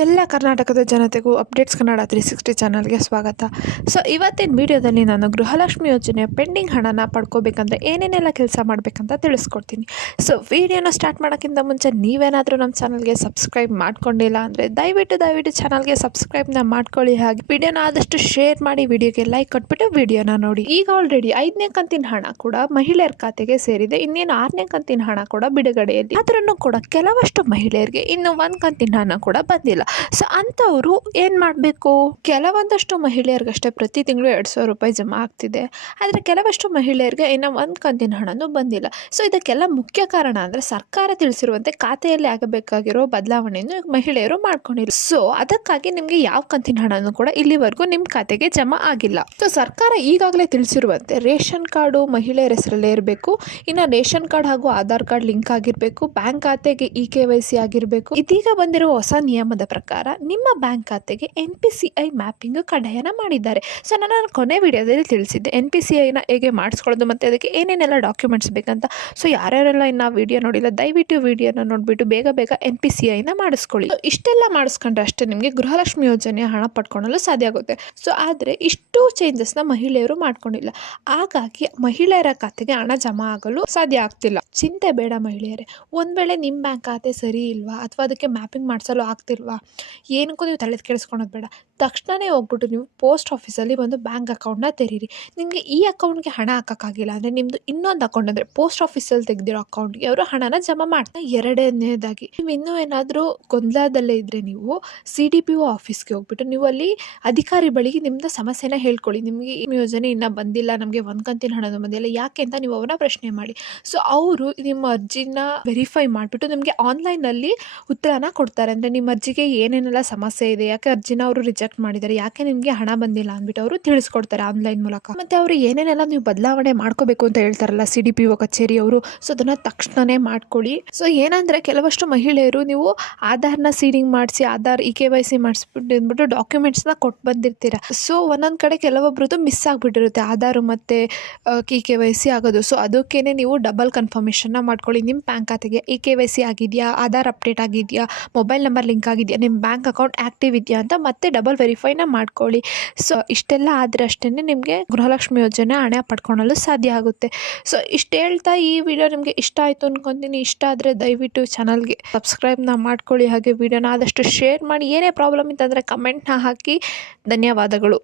ಎಲ್ಲ ಕರ್ನಾಟಕದ ಜನತೆಗೂ ಅಪ್ಡೇಟ್ಸ್ ಕನ್ನಡ 360 ಚಾನಲ್ಗೆ ಸ್ವಾಗತ. ಸೊ ಇವತ್ತಿನ ವಿಡಿಯೋದಲ್ಲಿ ನಾನು ಗೃಹಲಕ್ಷ್ಮಿ ಯೋಜನೆ ಪೆಂಡಿಂಗ್ ಹಣನ ಪಡ್ಕೋಬೇಕಂದ್ರೆ ಏನೇನೆಲ್ಲ ಕೆಲಸ ಮಾಡಬೇಕಂತ ತಿಳಿಸ್ಕೊಡ್ತೀನಿ. ಸೊ ವಿಡಿಯೋನ ಸ್ಟಾರ್ಟ್ ಮಾಡೋಕ್ಕಿಂತ ಮುಂಚೆ ನೀವೇನಾದರೂ ನಮ್ಮ ಚಾನಲ್ಗೆ ಸಬ್ಸ್ಕ್ರೈಬ್ ಮಾಡ್ಕೊಂಡಿಲ್ಲ ಅಂದರೆ ದಯವಿಟ್ಟು ಚಾನಲ್ಗೆ ಸಬ್ಸ್ಕ್ರೈಬ್ನ ಮಾಡ್ಕೊಳ್ಳಿ. ಹಾಗೆ ವಿಡಿಯೋನ ಆದಷ್ಟು ಶೇರ್ ಮಾಡಿ, ವಿಡಿಯೋಗೆ ಲೈಕ್ ಕೊಟ್ಬಿಟ್ಟು ವಿಡಿಯೋನ ನೋಡಿ. ಈಗ ಆಲ್ರೆಡಿ 5ನೇ ಕಂತಿನ ಹಣ ಕೂಡ ಮಹಿಳೆಯರ ಖಾತೆಗೆ ಸೇರಿದೆ. ಇನ್ನೇನು 6ನೇ ಕಂತಿನ ಹಣ ಕೂಡ ಬಿಡುಗಡೆಯಲ್ಲಿ. ಅದರನ್ನು ಕೂಡ ಕೆಲವಷ್ಟು ಮಹಿಳೆಯರಿಗೆ ಇನ್ನು 1 ಕಂತಿನ ಹಣ ಕೂಡ ಬಂದಿಲ್ಲ. ಸೊ ಅಂಥವರು ಏನು ಮಾಡಬೇಕು? ಕೆಲವೊಂದಷ್ಟು ಮಹಿಳೆಯರಿಗಷ್ಟೇ ಪ್ರತಿ ತಿಂಗಳು 2,000 ರೂಪಾಯಿ ಜಮಾ ಆಗ್ತಿದೆ. ಆದರೆ ಕೆಲವಷ್ಟು ಮಹಿಳೆಯರಿಗೆ ಇನ್ನು 1 ಕಂತಿನ ಹಣನೂ ಬಂದಿಲ್ಲ. ಸೊ ಇದಕ್ಕೆಲ್ಲ ಮುಖ್ಯ ಕಾರಣ ಅಂದರೆ ಸರ್ಕಾರ ತಿಳಿಸಿರುವಂತೆ ಖಾತೆಯಲ್ಲಿ ಆಗಬೇಕಾಗಿರೋ ಬದಲಾವಣೆಯನ್ನು ಮಹಿಳೆಯರು ಮಾಡ್ಕೊಂಡಿಲ್ಲ. ಸೊ ಅದಕ್ಕಾಗಿ ನಿಮಗೆ ಯಾವ ಕಂತಿನ ಹಣನೂ ಕೂಡ ಇಲ್ಲಿವರೆಗೂ ನಿಮ್ಮ ಖಾತೆಗೆ ಜಮಾ ಆಗಿಲ್ಲ. ಸೊ ಸರ್ಕಾರ ಈಗಾಗಲೇ ತಿಳಿಸಿರುವಂತೆ ರೇಷನ್ ಕಾರ್ಡು ಮಹಿಳೆಯರ ಹೆಸರಲ್ಲೇ ಇರಬೇಕು. ಇನ್ನು ರೇಷನ್ ಕಾರ್ಡ್ ಹಾಗೂ ಆಧಾರ್ ಕಾರ್ಡ್ ಲಿಂಕ್ ಆಗಿರಬೇಕು. ಬ್ಯಾಂಕ್ ಖಾತೆಗೆ KYC ಆಗಿರಬೇಕು. ಇದೀಗ ಬಂದಿರುವ ಹೊಸ ನಿಯಮದ ಪ್ರಕಾರ ನಿಮ್ಮ ಬ್ಯಾಂಕ್ ಖಾತೆಗೆ NPCI ಮ್ಯಾಪಿಂಗ್ ಕಡ್ಡಾಯನ ಮಾಡಿದ್ದಾರೆ. ಸೊ ನಾನು ಕೊನೆ ವಿಡಿಯೋದಲ್ಲಿ ತಿಳಿಸಿದ್ದೆ NPCIನ ಹೇಗೆ ಮಾಡಿಸ್ಕೊಳ್ಳೋದು ಮತ್ತು ಅದಕ್ಕೆ ಏನೇನೆಲ್ಲ ಡಾಕ್ಯುಮೆಂಟ್ಸ್ ಬೇಕಂತ. ಸೊ ಯಾರ್ಯಾರೆಲ್ಲ ಇನ್ನು ವಿಡಿಯೋ ನೋಡಿಲ್ಲ ದಯವಿಟ್ಟು ವಿಡಿಯೋನ ನೋಡಿಬಿಟ್ಟು ಬೇಗ NPCIನ ಮಾಡಿಸ್ಕೊಳ್ಳಿ. ಇಷ್ಟೆಲ್ಲ ಮಾಡಿಸ್ಕೊಂಡ್ರೆ ಅಷ್ಟೇ ನಿಮಗೆ ಗೃಹಲಕ್ಷ್ಮಿ ಯೋಜನೆಯ ಹಣ ಪಡ್ಕೊಳ್ಳಲು ಸಾಧ್ಯ ಆಗುತ್ತೆ. ಸೊ ಆದರೆ ಇಷ್ಟು ಚೇಂಜಸ್ನ ಮಹಿಳೆಯರು ಮಾಡ್ಕೊಂಡಿಲ್ಲ. ಹಾಗಾಗಿ ಮಹಿಳೆಯರ ಖಾತೆಗೆ ಹಣ ಜಮಾ ಆಗಲು ಸಾಧ್ಯ ಆಗ್ತಿಲ್ಲ. ಚಿಂತೆ ಬೇಡ ಮಹಿಳೆಯರೇ. ಒಂದು ವೇಳೆ ನಿಮ್ಮ ಬ್ಯಾಂಕ್ ಖಾತೆ ಸರಿ ಇಲ್ವಾ ಅಥವಾ ಅದಕ್ಕೆ ಮ್ಯಾಪಿಂಗ್ ಮಾಡಿಸಲು ಆಗ್ತಿಲ್ವಾ, ಏನಕ್ಕೂ ನೀವು ತಲೆ ಕೆಡಿಸ್ಕೊಳೋದು ಬೇಡ. ತಕ್ಷಣವೇ ಹೋಗ್ಬಿಟ್ಟು ನೀವು ಪೋಸ್ಟ್ ಆಫೀಸಲ್ಲಿ ಒಂದು ಬ್ಯಾಂಕ್ ಅಕೌಂಟ್ನ ತೆರೀರಿ. ನಿಮಗೆ ಈ ಅಕೌಂಟ್ಗೆ ಹಣ ಹಾಕೋಕ್ಕಾಗಿಲ್ಲ ಅಂದರೆ ನಿಮ್ಮದು ಇನ್ನೊಂದು ಅಕೌಂಟ್ ಅಂದರೆ ಪೋಸ್ಟ್ ಆಫೀಸಲ್ಲಿ ತೆಗೆದಿರೋ ಅಕೌಂಟ್ಗೆ ಅವರು ಹಣನ ಜಮಾ ಮಾಡ್ತಾರೆ. ಎರಡನೇದಾಗಿ ನೀವು ಇನ್ನೂ ಏನಾದರೂ ಗೊಂದಲದಲ್ಲೇ ಇದ್ದರೆ ನೀವು CDPO ಆಫೀಸ್ಗೆ ಹೋಗ್ಬಿಟ್ಟು ನೀವು ಅಲ್ಲಿ ಅಧಿಕಾರಿ ಬಳಿಗೆ ನಿಮ್ಮದು ಸಮಸ್ಯೆನ ಹೇಳ್ಕೊಳ್ಳಿ. ನಿಮಗೆ ಈ ಯೋಜನೆ ಇನ್ನೂ ಬಂದಿಲ್ಲ, ನಮಗೆ 1 ಕಂತಿನ ಹಣನೂ ಬಂದಿಲ್ಲ, ಯಾಕೆ ಅಂತ ನೀವು ಅವರ ಪ್ರಶ್ನೆ ಮಾಡಿ. ಸೊ ಅವರು ನಿಮ್ಮ ಅರ್ಜಿನ ವೆರಿಫೈ ಮಾಡಿಬಿಟ್ಟು ನಿಮಗೆ ಆನ್ಲೈನಲ್ಲಿ ಉತ್ತರನ ಕೊಡ್ತಾರೆ. ಅಂದರೆ ನಿಮ್ಮ ಅರ್ಜಿಗೆ ಏನೇನೆಲ್ಲ ಸಮಸ್ಯೆ ಇದೆ, ಯಾಕೆ ಅರ್ಜಿನ ಅವರು ರಿಜೆಕ್ಟ್ ಮಾಡಿದ್ದಾರೆ, ಯಾಕೆ ನಿಮಗೆ ಹಣ ಬಂದಿಲ್ಲ ಅಂದ್ಬಿಟ್ಟು ಅವರು ತಿಳಿಸ್ಕೊಡ್ತಾರೆ ಆನ್ಲೈನ್ ಮೂಲಕ. ಮತ್ತು ಅವರು ಏನೇನೆಲ್ಲ ನೀವು ಬದಲಾವಣೆ ಮಾಡ್ಕೋಬೇಕು ಅಂತ ಹೇಳ್ತಾರಲ್ಲ CDPO ಕಚೇರಿ ಅವರು, ಸೊ ಅದನ್ನು ತಕ್ಷಣವೇ ಮಾಡ್ಕೊಳ್ಳಿ. ಸೊ ಏನಂದರೆ ಕೆಲವಷ್ಟು ಮಹಿಳೆಯರು ನೀವು ಆಧಾರ್ನ ಸೀಡಿಂಗ್ ಮಾಡಿಸಿ ಆಧಾರ್ KYC ಮಾಡಿಸ್ಬಿಟ್ಟು ಅಂದ್ಬಿಟ್ಟು ಡಾಕ್ಯುಮೆಂಟ್ಸ್ನ ಕೊಟ್ಟು ಬಂದಿರ್ತೀರ. ಸೊ ಒಂದೊಂದು ಕಡೆ ಕೆಲವೊಬ್ರದ್ದು ಮಿಸ್ ಆಗಿಬಿಟ್ಟಿರುತ್ತೆ ಆಧಾರು ಮತ್ತು KYC ಆಗೋದು. ಸೊ ಅದಕ್ಕೇ ನೀವು ಡಬಲ್ ಕನ್ಫರ್ಮೇಷನ್ನ ಮಾಡ್ಕೊಳ್ಳಿ. ನಿಮ್ಮ ಬ್ಯಾಂಕ್ ಖಾತೆಗೆ KYC ಆಗಿದೆಯಾ, ಆಧಾರ್ ಅಪ್ಡೇಟ್ ಆಗಿದೆಯಾ, ಮೊಬೈಲ್ ನಂಬರ್ ಲಿಂಕ್ ಆಗಿದೆಯಾ, ನಿಮ್ಮ ಬ್ಯಾಂಕ್ ಅಕೌಂಟ್ ಆ್ಯಕ್ಟಿವ್ ಇದೆಯಾ ಅಂತ ಮತ್ತೆ ಡಬಲ್ ವೆರಿಫೈನ ಮಾಡ್ಕೊಳ್ಳಿ. ಸೊ ಇಷ್ಟೆಲ್ಲ ಆದರೆ ಅಷ್ಟೇ ನಿಮಗೆ ಗೃಹಲಕ್ಷ್ಮಿ ಯೋಜನೆ ಹಣ ಪಡ್ಕೊಳ್ಳಲು ಸಾಧ್ಯ ಆಗುತ್ತೆ. ಸೊ ಇಷ್ಟು ಹೇಳ್ತಾ ಈ ವಿಡಿಯೋ ನಿಮಗೆ ಇಷ್ಟ ಆಯಿತು ಅಂದ್ಕೊತೀನಿ. ಇಷ್ಟ ಆದರೆ ದಯವಿಟ್ಟು ಚಾನಲ್ಗೆ ಸಬ್ಸ್ಕ್ರೈಬ್ನ ಮಾಡ್ಕೊಳ್ಳಿ. ಹಾಗೆ ವಿಡಿಯೋನ ಆದಷ್ಟು ಶೇರ್ ಮಾಡಿ. ಏನೇ ಪ್ರಾಬ್ಲಮ್ ಇತ್ತಂದರೆ ಕಮೆಂಟ್ನ ಹಾಕಿ. ಧನ್ಯವಾದಗಳು.